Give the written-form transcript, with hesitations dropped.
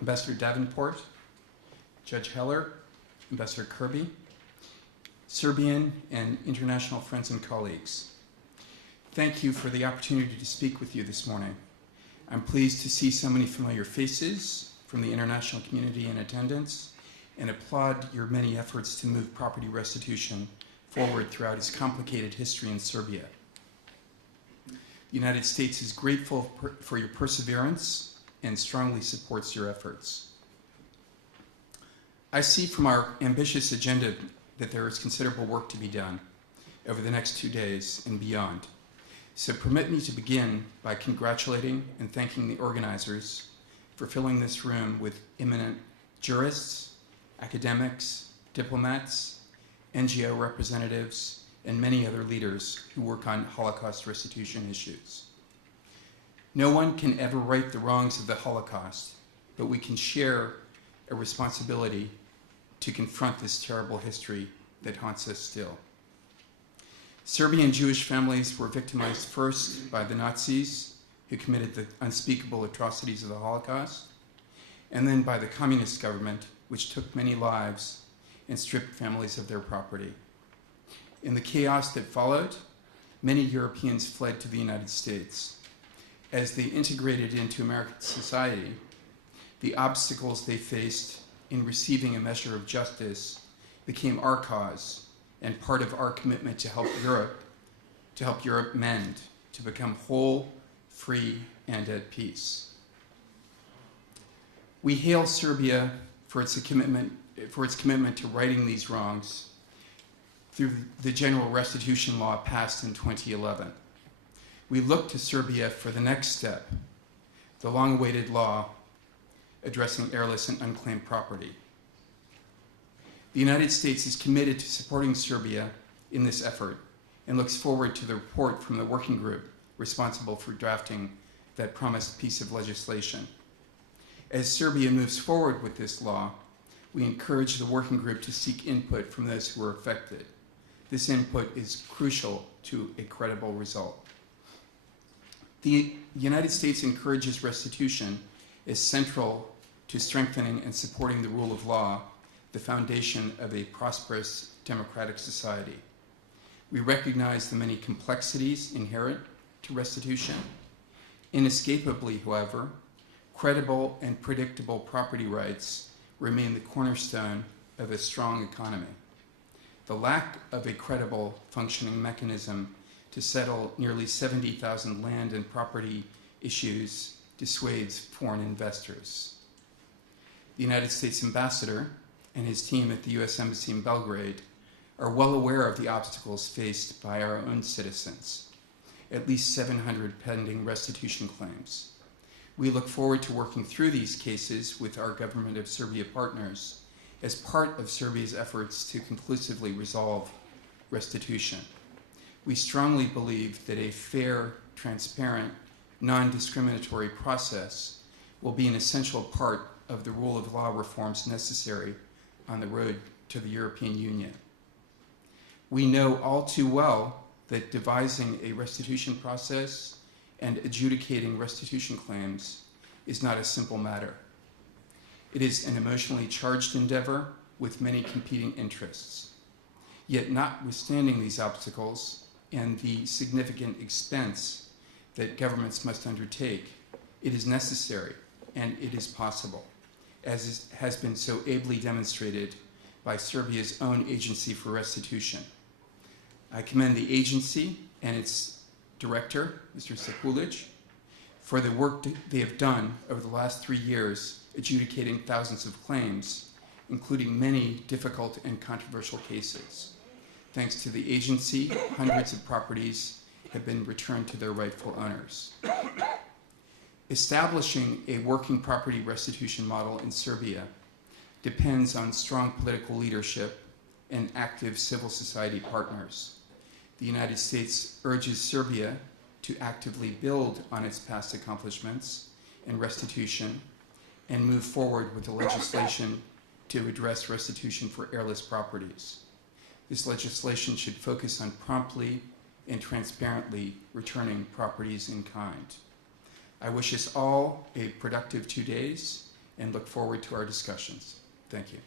Ambassador Davenport, Judge Heller, Ambassador Kirby, Serbian and international friends and colleagues. Thank you for the opportunity to speak with you this morning. I'm pleased to see so many familiar faces from the international community in attendance and applaud your many efforts to move property restitution forward throughout its complicated history in Serbia. The United States is grateful for your perseverance and strongly supports your efforts. I see from our ambitious agenda that there is considerable work to be done over the next 2 days and beyond. So permit me to begin by congratulating and thanking the organizers for filling this room with eminent jurists, academics, diplomats, NGO representatives, and many other leaders who work on Holocaust restitution issues. No one can ever right the wrongs of the Holocaust, but we can share a responsibility to confront this terrible history that haunts us still. Serbian Jewish families were victimized first by the Nazis, who committed the unspeakable atrocities of the Holocaust, and then by the communist government, which took many lives and stripped families of their property. In the chaos that followed, many Europeans fled to the United States. As they integrated into American society, the obstacles they faced in receiving a measure of justice became our cause and part of our commitment to help Europe mend, to become whole, free, and at peace. We hail Serbia for its commitment to righting these wrongs through the general restitution law passed in 2011. We look to Serbia for the next step, the long-awaited law addressing heirless and unclaimed property. The United States is committed to supporting Serbia in this effort and looks forward to the report from the working group responsible for drafting that promised piece of legislation. As Serbia moves forward with this law, we encourage the working group to seek input from those who are affected. This input is crucial to a credible result. The United States encourages restitution as central to strengthening and supporting the rule of law, the foundation of a prosperous democratic society. We recognize the many complexities inherent to restitution. Inescapably, however, credible and predictable property rights remain the cornerstone of a strong economy. The lack of a credible functioning mechanism to settle nearly 70,000 land and property issues dissuades foreign investors. The United States ambassador and his team at the U.S. Embassy in Belgrade are well aware of the obstacles faced by our own citizens, at least 700 pending restitution claims. We look forward to working through these cases with our Government of Serbia partners as part of Serbia's efforts to conclusively resolve restitution. We strongly believe that a fair, transparent, non-discriminatory process will be an essential part of the rule of law reforms necessary on the road to the European Union. We know all too well that devising a restitution process and adjudicating restitution claims is not a simple matter. It is an emotionally charged endeavor with many competing interests. Yet notwithstanding these obstacles and the significant expense that governments must undertake, it is necessary and it is possible, as has been so ably demonstrated by Serbia's own Agency for Restitution. I commend the agency and its director, Mr. Sekulic, for the work they have done over the last 3 years adjudicating thousands of claims, including many difficult and controversial cases. Thanks to the agency, hundreds of properties have been returned to their rightful owners. Establishing a working property restitution model in Serbia depends on strong political leadership and active civil society partners. The United States urges Serbia to actively build on its past accomplishments in restitution and move forward with the legislation to address restitution for heirless properties. This legislation should focus on promptly and transparently returning properties in kind. I wish us all a productive 2 days and look forward to our discussions. Thank you.